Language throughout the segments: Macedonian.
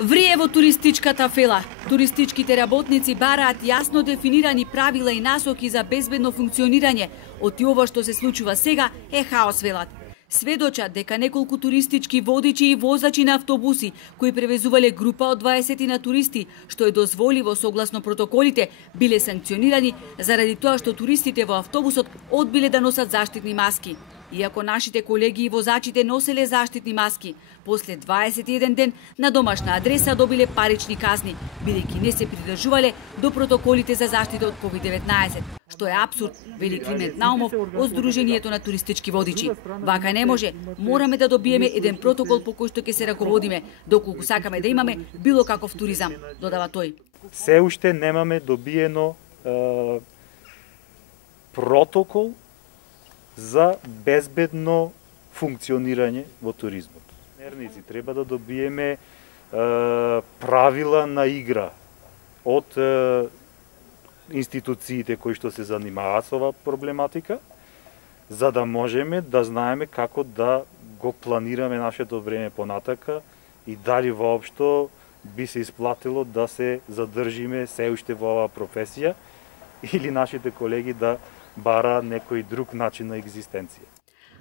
Врие во туристичката фела. Туристичките работници бараат јасно дефинирани правила и насоки за безбедно функционирање. Оти ова што се случува сега е хаос, велат. Сведочат дека неколку туристички водичи и возачи на автобуси кои превезувале група од 20 на туристи, што е дозволиво согласно протоколите, биле санкционирани заради тоа што туристите во автобусот одбиле да носат заштитни маски. Иако нашите колеги и возачите носеле заштитни маски, после 21 ден на домашна адреса добиле парични казни, бидејќи не се придржувале до протоколите за заштита од COVID-19, што е апсурд, вели Климент Наумов од Сдруженијето на туристички водичи. Вака не може, мораме да добиеме еден протокол по кој што ќе се раководиме, доколку сакаме да имаме било каков туризам, додава тој. Се уште немаме добиено протокол за безбедно функционирање во туризмот. Смерници треба да добиеме правила на игра од институциите кои што се занимаваат со оваа проблематика, за да можеме да знаеме како да го планираме нашето време понатака и дали воопшто би се исплатило да се задржиме се уште во оваа професија или нашите колеги да бара некој друг начин на екзистенција.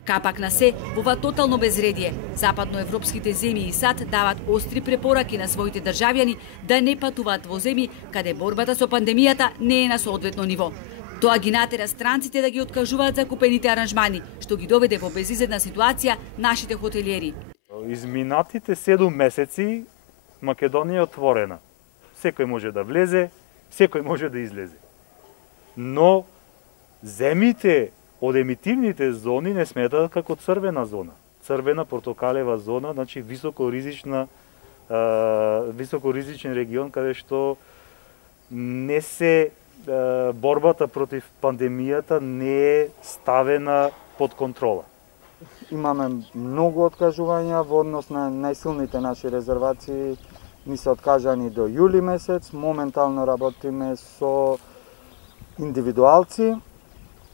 Капак на се, во ова тотално безредие, западноевропските земји и САД дават остри препораки на своите државјани да не патуваат во земји каде борбата со пандемијата не е на соодветно ниво. Тоа ги натера странците да ги откажуваат закупените аранжмани, што ги доведе во безизедна ситуација нашите хотелиери. Изминатите 7 месеци Македонија е отворена. Секој може да влезе, секој може да излезе. Но земите од емитивните зони не сметаат како црвена зона. Црвена портокалева зона, значи високоризичен регион каде што не се борбата против пандемијата не е ставена под контрола. Имаме многу откажувања во однос на најсилните наши резервации, ни се откажани до јули месец. Моментално работиме со индивидуалци.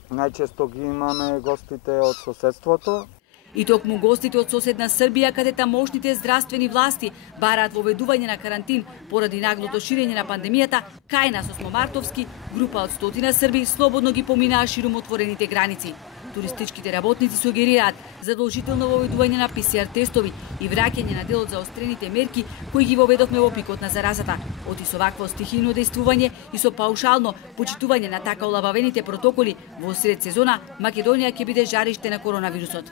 Најчесто ги имаме гостите од соседството. И токму гостите од соседна Србија, каде тамошните здравствени власти бараат воведување на карантин поради наглото ширење на пандемијата, кај нас Осмомартовски, група од 100 срби слободно ги поминаа ширум отворените граници. Туристичките работници сугерираат задолжително воведување на ПСР тестови и враќање на дел од заострените мерки кои ги воведовме во пикот на заразата. Оти со вакво стихино дејствување и со паушално почитување на така олабавените протоколи во сред сезона, Македонија ќе биде жариште на коронавирусот.